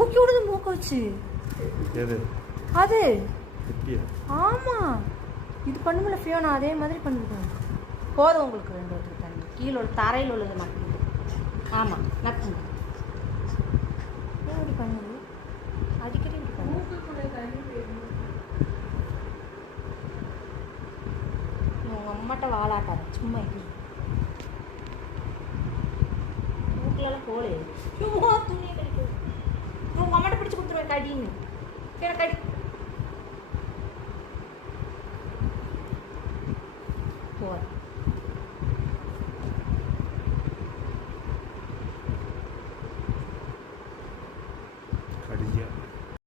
தூக்கி விடுது மூக்க வச்சு. அது ஆமா இது பண்ணுமில்ல ஃபியோனா, அதே மாதிரி பண்ணுது. போதும் உங்களுக்கு 2 இடத்துக்கு தண்ணி. கீழே உள்ள தரையில் உள்ளது நக்குது. ஆமாம் நக்குங்க. ஏன் இப்படி பண்ணுது? அடிக்கடி இப்படி பண்ணுது. உங்கள் அம்மாட்ட வாழாட்டாது சும்மா இப்படி மூக்கிலலாம் கோழி சும்மா துணியை கடிக்கும். உங்கள் அம்மாட்ட பிடிச்சி கொடுத்துருவேன் கடின்னு. கடி